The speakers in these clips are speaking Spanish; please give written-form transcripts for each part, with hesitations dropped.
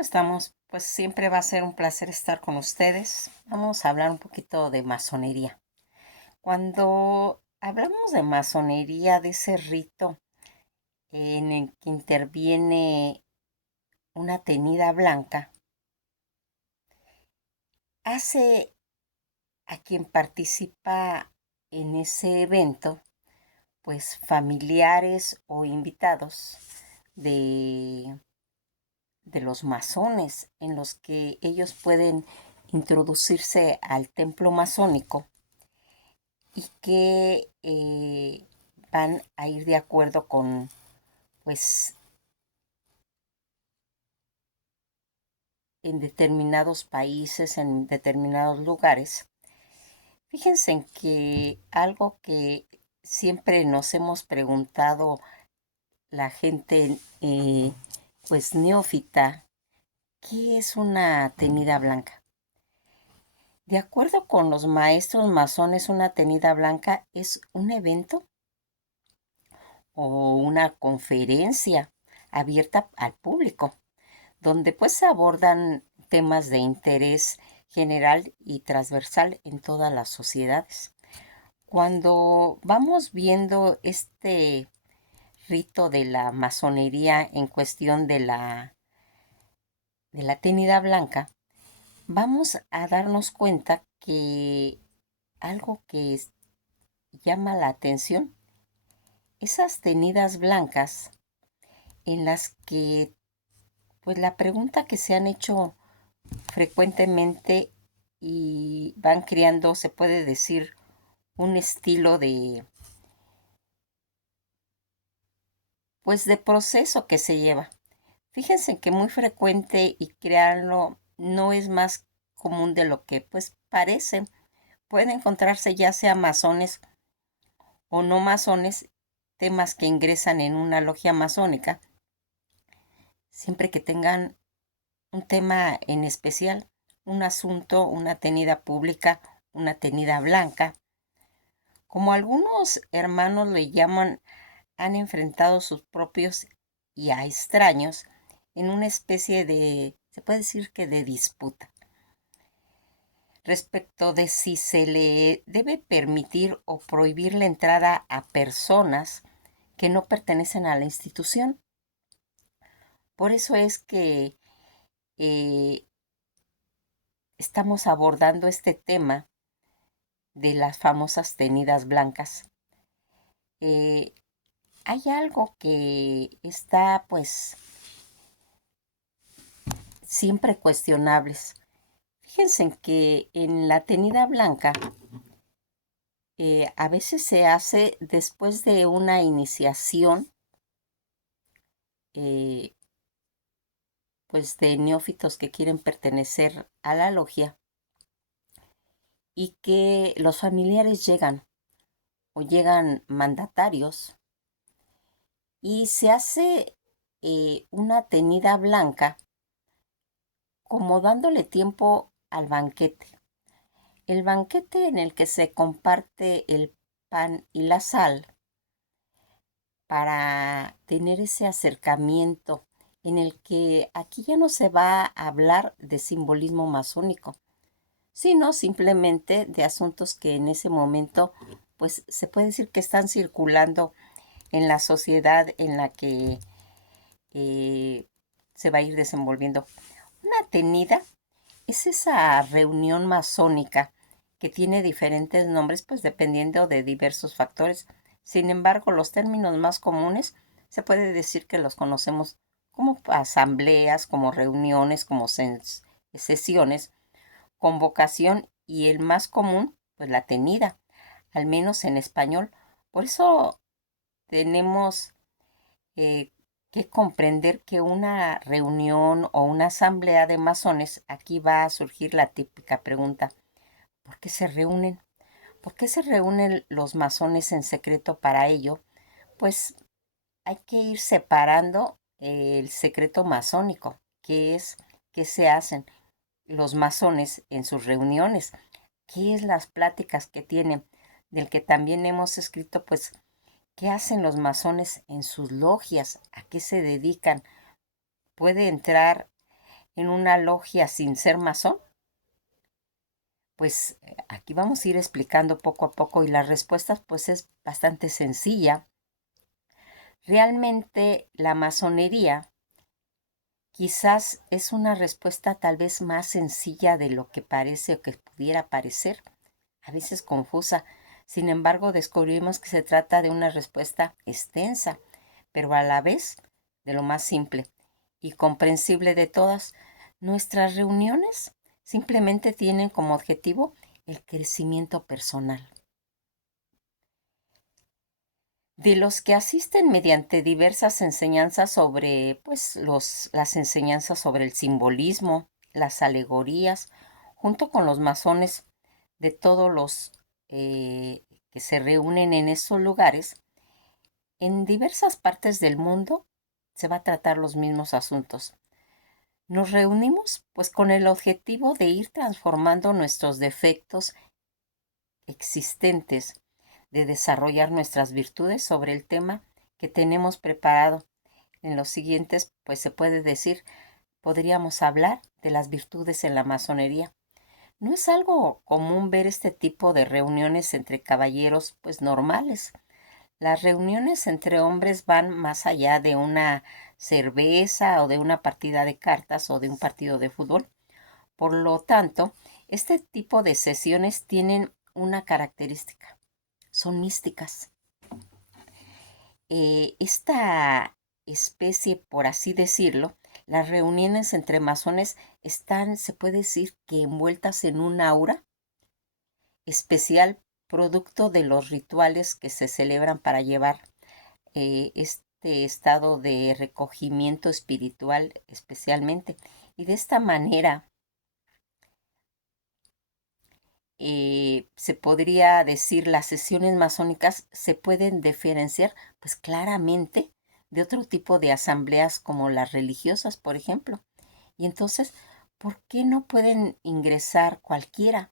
¿Cómo estamos? Pues siempre va a ser un placer estar con ustedes. Vamos a hablar un poquito de masonería. Cuando hablamos de masonería, de ese rito en el que interviene una tenida blanca, hace a quien participa en ese evento, pues familiares o invitados de, de los masones, en los que ellos pueden introducirse al templo masónico y que van a ir de acuerdo con, pues, en determinados países, en determinados lugares. Fíjense en que algo que siempre nos hemos preguntado la gente, pues neófita, ¿qué es una tenida blanca? De acuerdo con los maestros masones, una tenida blanca es un evento o una conferencia abierta al público, donde pues se abordan temas de interés general y transversal en todas las sociedades. Cuando vamos viendo este rito de la masonería en cuestión de la tenida blanca, vamos a darnos cuenta que algo que llama la atención, esas tenidas blancas en las que pues la pregunta que se han hecho frecuentemente y van creando, se puede decir, un estilo de, pues de proceso que se lleva. Fíjense que muy frecuente y crearlo no es más común de lo que pues parece. Puede encontrarse ya sea masones o no masones, temas que ingresan en una logia masónica, siempre que tengan un tema en especial, un asunto, una tenida pública, una tenida blanca. Como algunos hermanos le llaman, han enfrentado sus propios y a extraños en una especie de, se puede decir que de disputa, respecto de si se le debe permitir o prohibir la entrada a personas que no pertenecen a la institución. Por eso es que eh, estamos abordando este tema de las famosas tenidas blancas. Eh, Hay algo que está pues siempre cuestionables. Fíjense en que en la tenida blanca a veces se hace después de una iniciación eh, pues de neófitos que quieren pertenecer a la logia y que los familiares llegan o llegan mandatarios y se hace una tenida blanca como dándole tiempo al banquete. El banquete en el que se comparte el pan y la sal para tener ese acercamiento en el que aquí ya no se va a hablar de simbolismo masónico, sino simplemente de asuntos que en ese momento, pues se puede decir que están circulando en la sociedad en la que eh, se va a ir desenvolviendo. Una tenida es esa reunión masónica que tiene diferentes nombres, pues dependiendo de diversos factores. Sin embargo, los términos más comunes se puede decir que los conocemos como asambleas, como reuniones, como sesiones, convocación y el más común, pues la tenida, al menos en español. Por eso tenemos eh, que comprender que una reunión o una asamblea de masones, aquí va a surgir la típica pregunta, ¿por qué se reúnen? ¿Por qué se reúnen los masones en secreto para ello? Pues hay que ir separando el secreto masónico, que es qué se hacen los masones en sus reuniones, qué es las pláticas que tienen, del que también hemos escrito, pues qué hacen los masones en sus logias, a qué se dedican. Puede entrar en una logia sin ser masón? Pues aquí vamos a ir explicando poco a poco y la respuesta pues es bastante sencilla. Realmente la masonería quizás es una respuesta tal vez más sencilla de lo que parece o que pudiera parecer, a veces confusa. Sin embargo, descubrimos que se trata de una respuesta extensa, pero a la vez de lo más simple y comprensible de todas. Nuestras reuniones simplemente tienen como objetivo el crecimiento personal. De los que asisten mediante diversas enseñanzas sobre, pues, las enseñanzas sobre el simbolismo, las alegorías, junto con los masones de todos los que se reúnen en esos lugares, en diversas partes del mundo se va a tratar los mismos asuntos. Nos reunimos pues con el objetivo de ir transformando nuestros defectos existentes, de desarrollar nuestras virtudes sobre el tema que tenemos preparado. En los siguientes, pues se puede decir, podríamos hablar de las virtudes en la masonería. No es algo común ver este tipo de reuniones entre caballeros, pues normales. Las reuniones entre hombres van más allá de una cerveza o de una partida de cartas o de un partido de fútbol. Por lo tanto, este tipo de sesiones tienen una característica, son místicas. Esta especie, por así decirlo, las reuniones entre masones están, se puede decir, que envueltas en un aura especial producto de los rituales que se celebran para llevar este estado de recogimiento espiritual especialmente. Y de esta manera se podría decir las sesiones masónicas se pueden diferenciar pues claramente de otro tipo de asambleas como las religiosas, por ejemplo. Y entonces, ¿por qué no pueden ingresar cualquiera?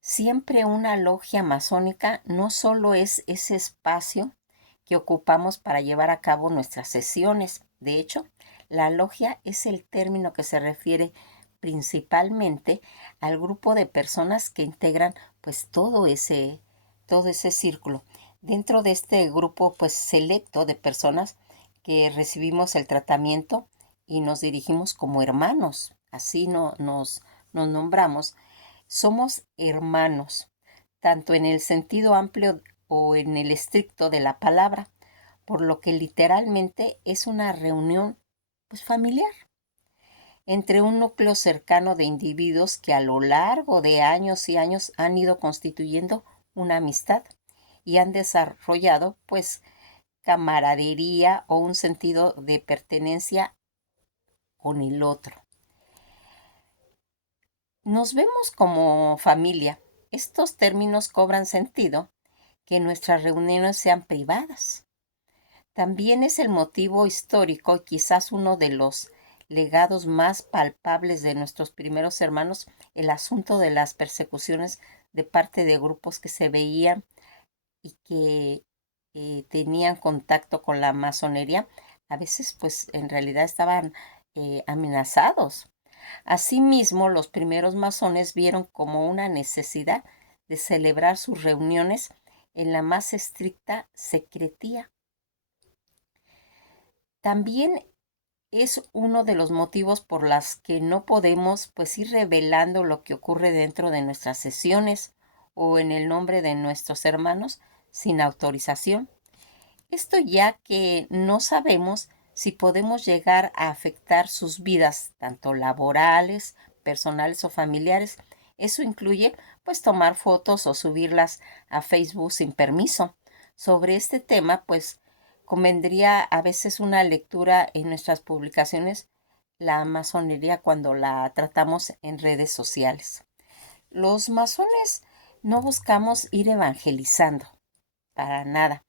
Siempre una logia masónica no solo es ese espacio que ocupamos para llevar a cabo nuestras sesiones. De hecho, la logia es el término que se refiere principalmente al grupo de personas que integran pues todo ese círculo. Dentro de este grupo pues selecto de personas que recibimos el tratamiento y nos dirigimos como hermanos, así nos nombramos, somos hermanos, tanto en el sentido amplio o en el estricto de la palabra, por lo que literalmente es una reunión pues familiar entre un núcleo cercano de individuos que a lo largo de años y años han ido constituyendo una amistad y han desarrollado pues camaradería o un sentido de pertenencia con el otro. Nos vemos como familia. Estos términos cobran sentido que nuestras reuniones sean privadas. También es el motivo histórico y quizás uno de los legados más palpables de nuestros primeros hermanos, el asunto de las persecuciones de parte de grupos que se veían y que tenían contacto con la masonería. A veces, pues, en realidad estaban amenazados. Asimismo, los primeros masones vieron como una necesidad de celebrar sus reuniones en la más estricta secrecía. También es uno de los motivos por los que no podemos pues ir revelando lo que ocurre dentro de nuestras sesiones o en el nombre de nuestros hermanos sin autorización. Esto ya que no sabemos si podemos llegar a afectar sus vidas, tanto laborales, personales o familiares. Eso incluye pues tomar fotos o subirlas a Facebook sin permiso. Sobre este tema pues convendría a veces una lectura en nuestras publicaciones, la masonería cuando la tratamos en redes sociales. Los masones no buscamos ir evangelizando, para nada.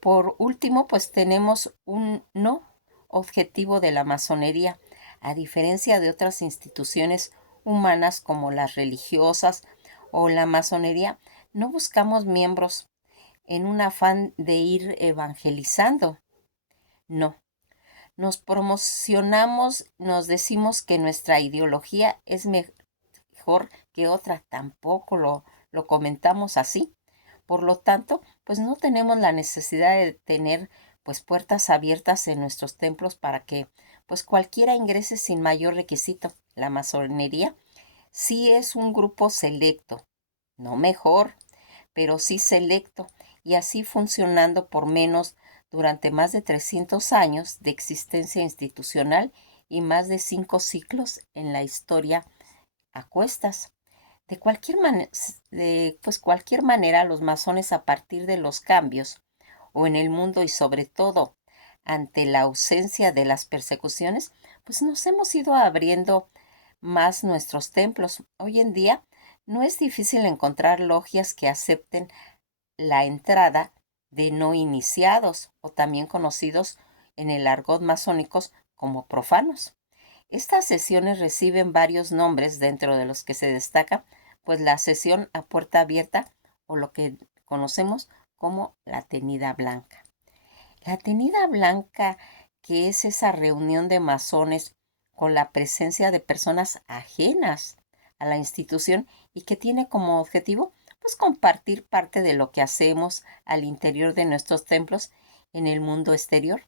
Por último, pues tenemos un no objetivo de la masonería, a diferencia de otras instituciones humanas como las religiosas o la masonería, no buscamos miembros en un afán de ir evangelizando. No, Nos promocionamos, nos decimos que nuestra ideología es mejor que otra, tampoco lo comentamos así. Por lo tanto, pues no tenemos la necesidad de tener pues puertas abiertas en nuestros templos para que pues cualquiera ingrese sin mayor requisito. La masonería sí es un grupo selecto, no mejor, pero sí selecto, y así funcionando por menos durante más de 300 años de existencia institucional y más de 5 ciclos en la historia a cuestas. Cualquier manera, los masones, a partir de los cambios o en el mundo y sobre todo ante la ausencia de las persecuciones, pues nos hemos ido abriendo más nuestros templos. Hoy en día no es difícil encontrar logias que acepten la entrada de no iniciados, o también conocidos en el argot masónicos como profanos. Estas sesiones reciben varios nombres, dentro de los que se destaca pues la sesión a puerta abierta, o lo que conocemos como la tenida blanca. La tenida blanca, que es esa reunión de masones con la presencia de personas ajenas a la institución y que tiene como objetivo pues compartir parte de lo que hacemos al interior de nuestros templos en el mundo exterior.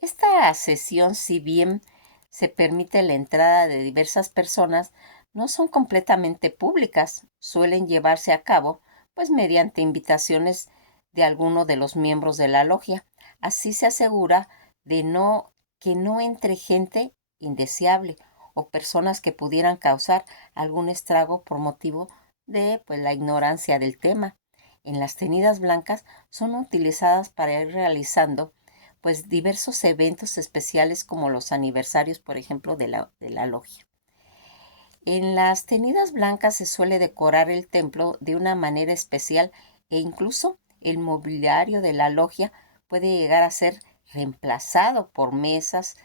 Esta sesión, si bien se permite la entrada de diversas personas, no son completamente públicas. Suelen llevarse a cabo pues mediante invitaciones de alguno de los miembros de la logia. Así se asegura de que no entre gente indeseable o personas que pudieran causar algún estrago por motivo de pues la ignorancia del tema. En las tenidas blancas son utilizadas para ir realizando pues diversos eventos especiales, como los aniversarios, por ejemplo, de la logia. En las tenidas blancas se suele decorar el templo de una manera especial, e incluso el mobiliario de la logia puede llegar a ser reemplazado por mesas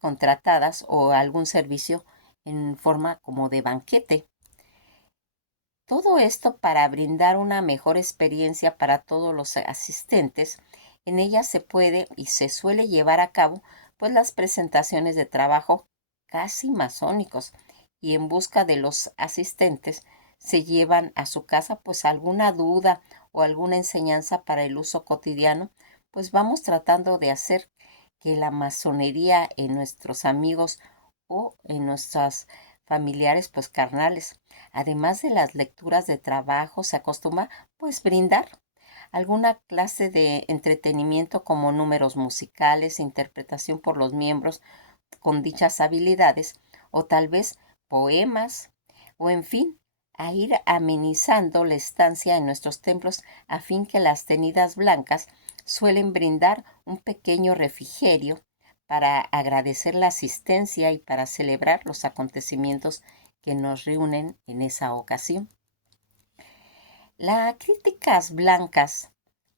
contratadas o algún servicio en forma como de banquete. Todo esto para brindar una mejor experiencia para todos los asistentes. En ella se puede y se suele llevar a cabo pues las presentaciones de trabajo casi masónicos, y en busca de los asistentes se llevan a su casa pues alguna duda o alguna enseñanza para el uso cotidiano. Pues vamos tratando de hacer que la masonería en nuestros amigos o en nuestras familiares pues carnales. Además de las lecturas de trabajo, se acostumbra pues brindar alguna clase de entretenimiento, como números musicales, interpretación por los miembros con dichas habilidades, o tal vez poemas, o en fin, a ir amenizando la estancia en nuestros templos, a fin que las tenidas blancas suelen brindar un pequeño refrigerio para agradecer la asistencia y para celebrar los acontecimientos que nos reúnen en esa ocasión. Las críticas blancas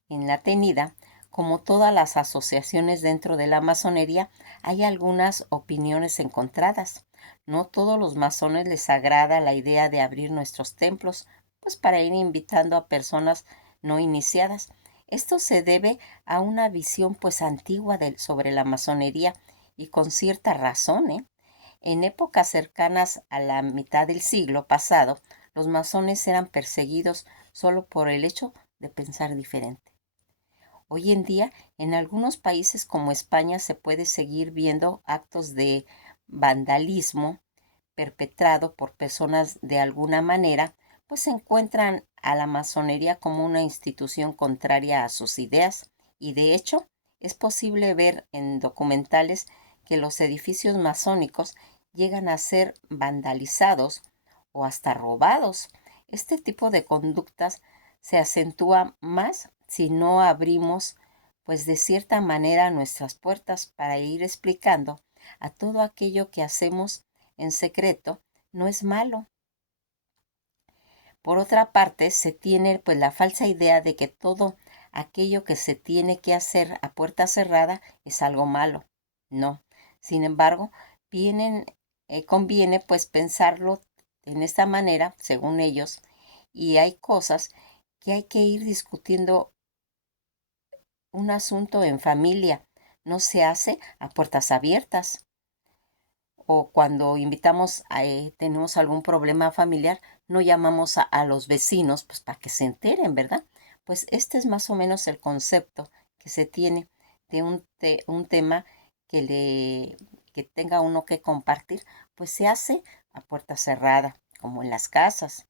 en la tenida, como todas las asociaciones dentro de la masonería, hay algunas opiniones encontradas. No todos los masones les agrada la idea de abrir nuestros templos, pues para ir invitando a personas no iniciadas. Esto se debe a una visión pues antigua sobre la masonería, y con cierta razón, ¿eh? En épocas cercanas a la mitad del siglo pasado, los masones eran perseguidos solo por el hecho de pensar diferente. Hoy en día, en algunos países como España, se puede seguir viendo actos de vandalismo perpetrado por personas de alguna manera, pues se encuentran a la masonería como una institución contraria a sus ideas, y de hecho es posible ver en documentales que los edificios masónicos llegan a ser vandalizados o hasta robados. Este tipo de conductas se acentúa más si no abrimos pues de cierta manera nuestras puertas para ir explicando a todo aquello que hacemos en secreto no es malo. Por otra parte, se tiene pues la falsa idea de que todo aquello que se tiene que hacer a puerta cerrada es algo malo. No. Sin embargo, vienen, conviene pues pensarlo en esta manera, según ellos, y hay cosas que hay que ir discutiendo un asunto en familia, no se hace a puertas abiertas. O cuando invitamos, tenemos algún problema familiar, no llamamos a los vecinos pues para que se enteren, ¿verdad? Pues este es más o menos el concepto que se tiene de un tema que tenga uno que compartir, pues se hace a puerta cerrada, como en las casas.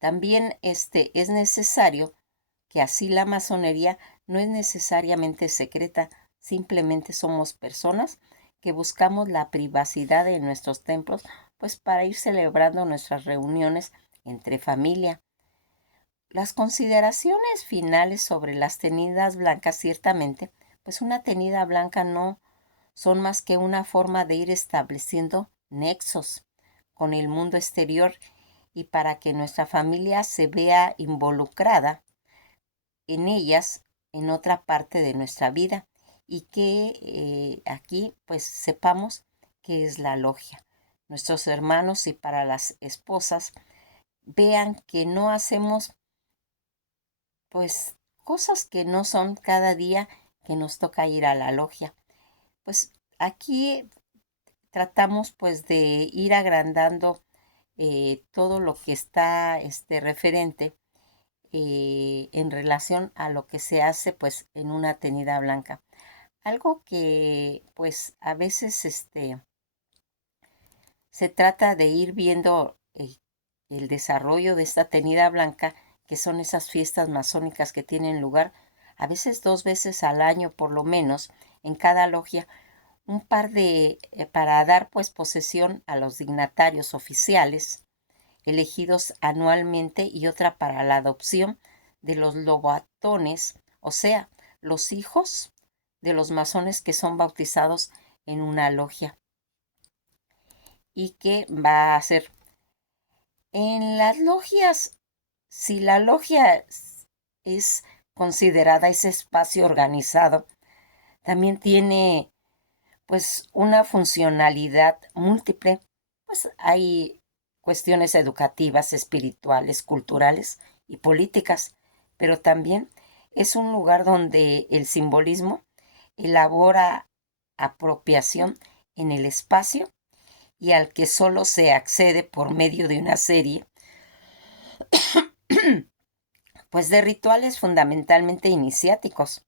También es necesario que así la masonería no es necesariamente secreta, simplemente somos personas que buscamos la privacidad de nuestros templos, pues para ir celebrando nuestras reuniones entre familia. Las consideraciones finales sobre las tenidas blancas, ciertamente, pues una tenida blanca no son más que una forma de ir estableciendo nexos con el mundo exterior y para que nuestra familia se vea involucrada en ellas en otra parte de nuestra vida y que aquí pues sepamos qué es la logia. Nuestros hermanos y para las esposas vean que no hacemos pues cosas que no son cada día que nos toca ir a la logia. Pues aquí tratamos pues de ir agrandando todo lo que está referente en relación a lo que se hace pues en una tenida blanca. Algo que pues a veces se trata de ir viendo el desarrollo de esta tenida blanca, que son esas fiestas masónicas que tienen lugar a veces 2 veces al año por lo menos en cada logia, un par de para dar pues posesión a los dignatarios oficiales elegidos anualmente y otra para la adopción de los lobatones, o sea, los hijos de los masones que son bautizados en una logia y que va a ser en las logias. Si la logia es considerada ese espacio organizado, también tiene pues una funcionalidad múltiple, pues hay cuestiones educativas, espirituales, culturales y políticas, pero también es un lugar donde el simbolismo elabora apropiación en el espacio y al que solo se accede por medio de una serie, pues de rituales fundamentalmente iniciáticos.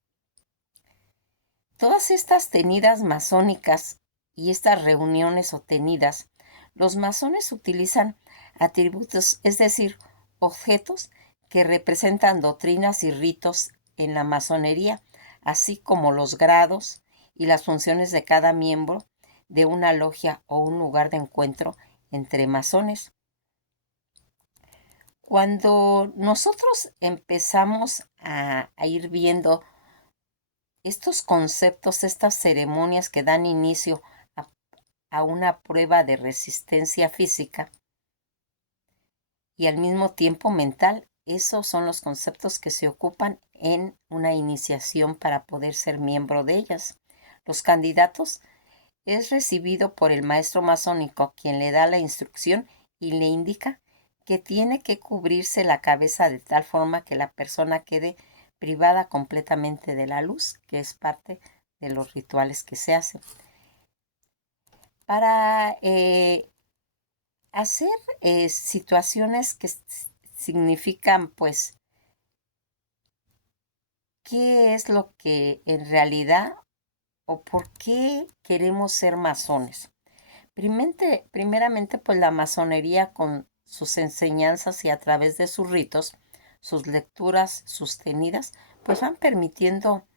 Todas estas tenidas masónicas y estas reuniones o tenidas, los masones utilizan atributos, es decir, objetos que representan doctrinas y ritos en la masonería, así como los grados y las funciones de cada miembro de una logia o un lugar de encuentro entre masones. Cuando nosotros empezamos a ir viendo estos conceptos, estas ceremonias que dan inicio a, a una prueba de resistencia física y al mismo tiempo mental, esos son los conceptos que se ocupan en una iniciación para poder ser miembro de ellas. Los candidatos es recibido por el maestro masónico, quien le da la instrucción y le indica que tiene que cubrirse la cabeza de tal forma que la persona quede privada completamente de la luz, que es parte de los rituales que se hacen. Para hacer situaciones que significan, pues, qué es lo que en realidad o por qué queremos ser masones. Primeramente, pues la masonería con sus enseñanzas y a través de sus ritos, sus lecturas sostenidas, pues van permitiendo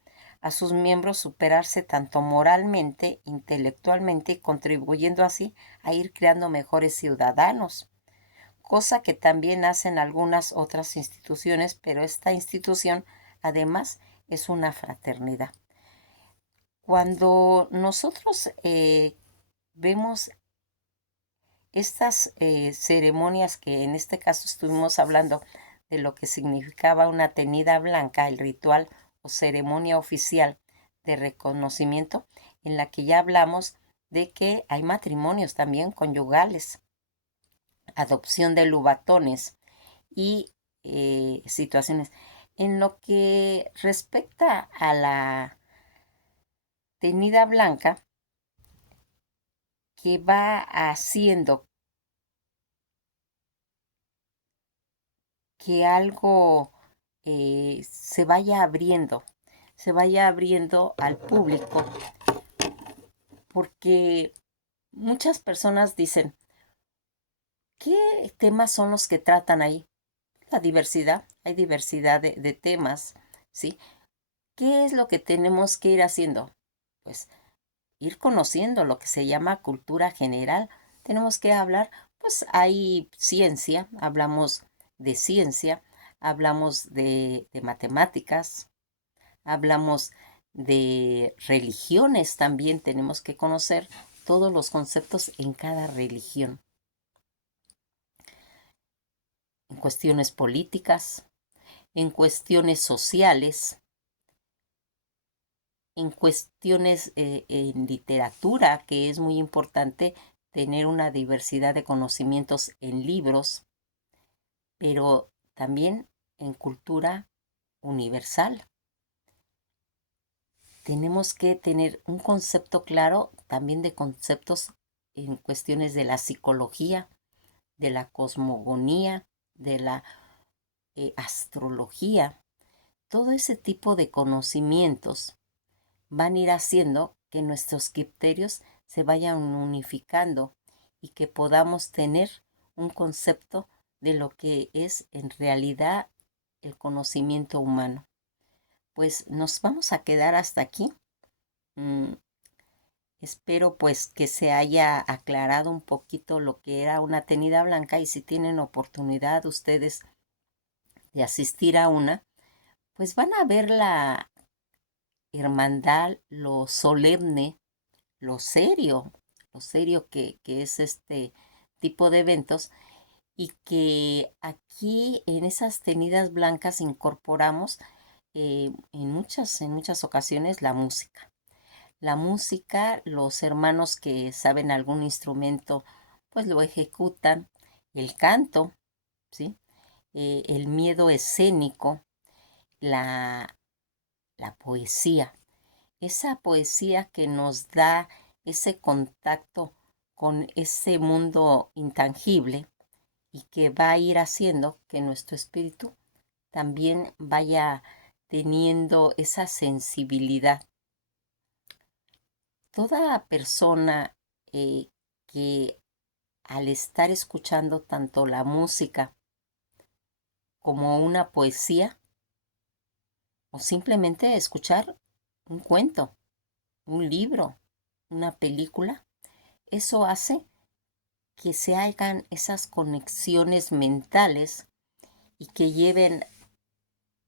a sus miembros superarse tanto moralmente, intelectualmente y contribuyendo así a ir creando mejores ciudadanos, cosa que también hacen algunas otras instituciones, pero esta institución además es una fraternidad. Cuando nosotros vemos estas ceremonias que en este caso estuvimos hablando de lo que significaba una tenida blanca, el ritual o ceremonia oficial de reconocimiento, en la que ya hablamos de que hay matrimonios también conyugales, adopción de lubatones y situaciones. En lo que respecta a tenida blanca que va haciendo que algo se vaya abriendo al público, porque muchas personas dicen, ¿qué temas son los que tratan ahí? La diversidad, hay diversidad de temas, ¿sí? ¿Qué es lo que tenemos que ir haciendo? Pues ir conociendo lo que se llama cultura general. Tenemos que hablar, pues hay ciencia, hablamos de matemáticas, hablamos de religiones también, tenemos que conocer todos los conceptos en cada religión. En cuestiones políticas, en cuestiones sociales, en cuestiones en literatura, que es muy importante tener una diversidad de conocimientos en libros, pero también en cultura universal. Tenemos que tener un concepto claro también de conceptos en cuestiones de la psicología, de la cosmogonía, de la astrología. Todo ese tipo de conocimientos van a ir haciendo que nuestros criterios se vayan unificando y que podamos tener un concepto de lo que es en realidad el conocimiento humano. Pues nos vamos a quedar hasta aquí. Mm, Espero pues que se haya aclarado un poquito lo que era una tenida blanca, y si tienen oportunidad ustedes de asistir a una, pues van a ver la hermandad, lo serio que es este tipo de eventos, y que aquí en esas tenidas blancas incorporamos en muchas ocasiones la música. La música, los hermanos que saben algún instrumento, pues lo ejecutan. El canto, ¿sí? El miedo escénico, la, la poesía. Esa poesía que nos da ese contacto con ese mundo intangible y que va a ir haciendo que nuestro espíritu también vaya teniendo esa sensibilidad. Toda persona que al estar escuchando tanto la música como una poesía, o simplemente escuchar un cuento, un libro, una película, eso hace que se hagan esas conexiones mentales y que lleven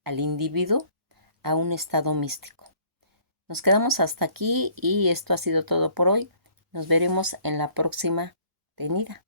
al individuo a un estado místico. Nos quedamos hasta aquí y esto ha sido todo por hoy. Nos veremos en la próxima tenida.